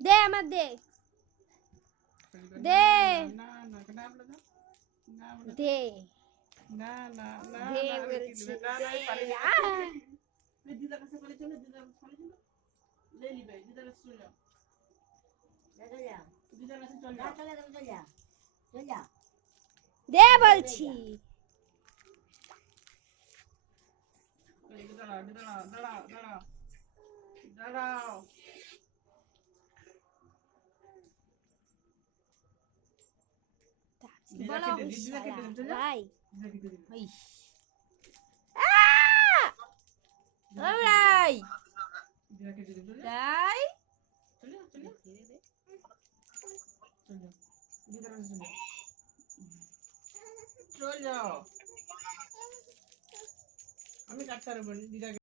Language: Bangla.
দে আমার দে দে দে দে বলছি দে বলছি বলো ভাই ভাই চল যাও আমি কাটতে পারবো দিদাকে